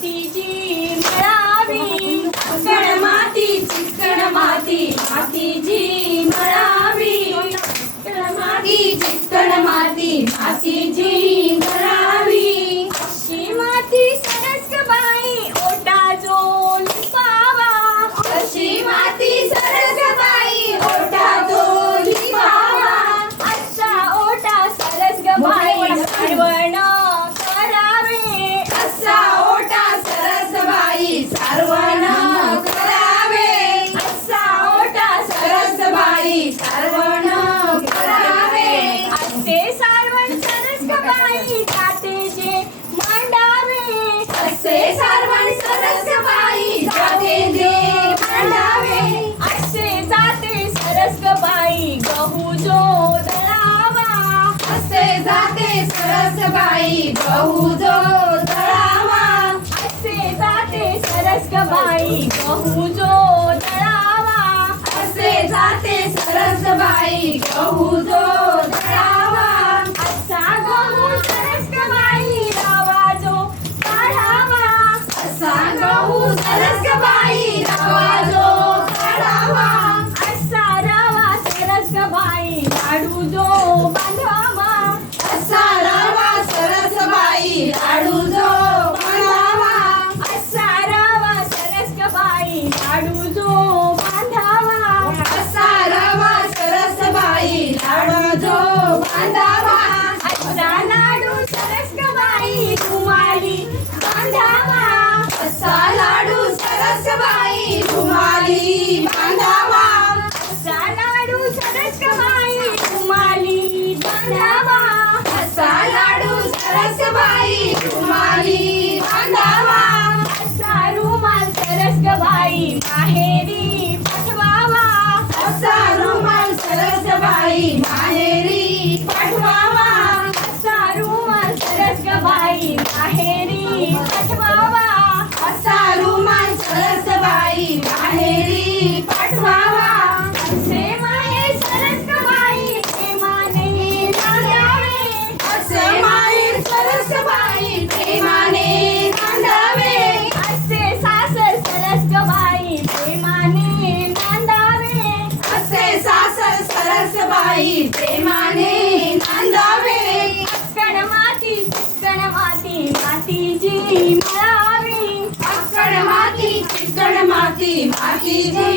मातीची मिळावी. चिकण माती चिकण माती मातीची. जाते सरस बाई गहू जो तळावा. असे जाते सरस बाई गहू जो तळावा. असे जाते सरस बाई गहू जो Happy ಕಸಬಾಯಿ ಪ್ರೇಮಾನೇ ನಂದಾವೆ ಅಕ್ಕಣ ಮಾತಿ ಅಕ್ಕಣ ಮಾತಿ ಮಾತೀಜಿ ಮಳಾವೆ ಅಕ್ಕಣ ಮಾತಿ ಅಕ್ಕಣ ಮಾತಿ ಮಾತೀಜಿ